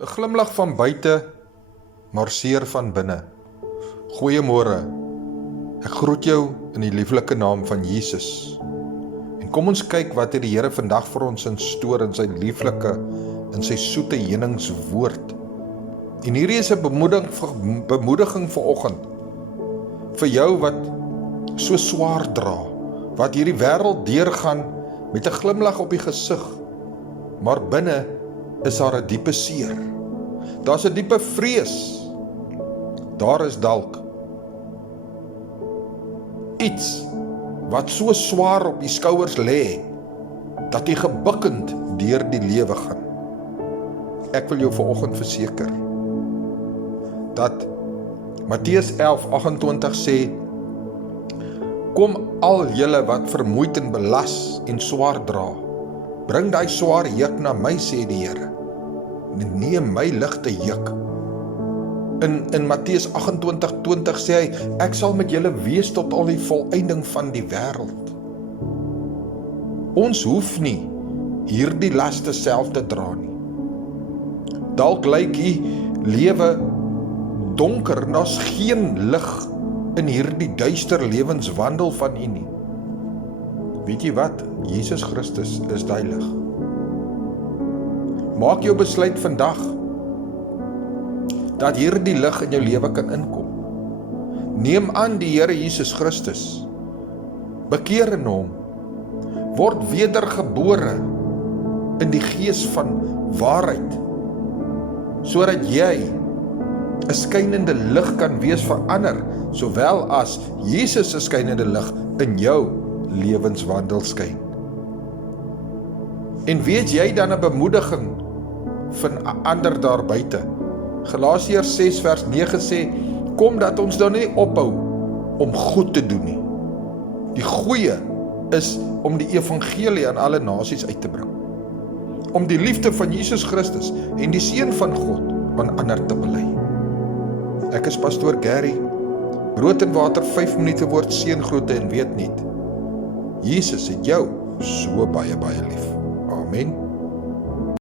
'n glimlag van buite, maar seer van binne. Goeiemôre. Ek groet jou in die lieflike naam van Jesus. En kom ons kyk wat het die Here vandag vir ons instoor in sy lieflike, in sy soete heningswoord. En hierdie is 'n bemoediging vanoggend vir jou wat so swaar dra, wat hierdie wêreld deurgaan met 'n glimlag op die gesig, maar binne is daar 'n diepe seer. Daar's 'n diepe vrees. Daar is dalk iets wat so swaar op die skouers lê, dat jy gebukkend deur die lewe gaan. Ek wil jou vanoggend verseker, dat Matteus 11:28 sê, kom al julle wat vermoeid en belas en swaar dra, bring daai swaar juk na my, sê die Here. Neem my ligte juk. In Matteus 28:20 sê hy, ek sal met julle wees tot al die volëinding van die wêreld. Ons hoef nie hierdie laste self te dra nie. Dalk lyk die lewe donker, en daar's geen lig in hierdie duister lewenswandel van u nie. Weet jy wat? Jesus Christus is daai lig. Maak jou besluit vandag, dat hierdie lig in jou lewe kan inkom. Neem aan die Here Jesus Christus. Bekeer in hom. Word wedergebore in die gees van waarheid, sodat jy 'n skynende lig kan wees vir ander, sowel as Jesus 'n skynende lig in jou lewenswandel skyn. En weet jy dan 'n bemoediging van ander daar buite? Galasiërs 6 vers 9 sê, kom dat ons dan nie ophou om goed te doen nie. Die goeie is om die evangelie aan alle nasies uit te bring. Om die liefde van Jesus Christus en die seën van God aan ander te bely. Ek is pastoor Gary. Brood en water 5 minute woord seën, groete en weet niet. Jesus het jou so baie lief. Amen.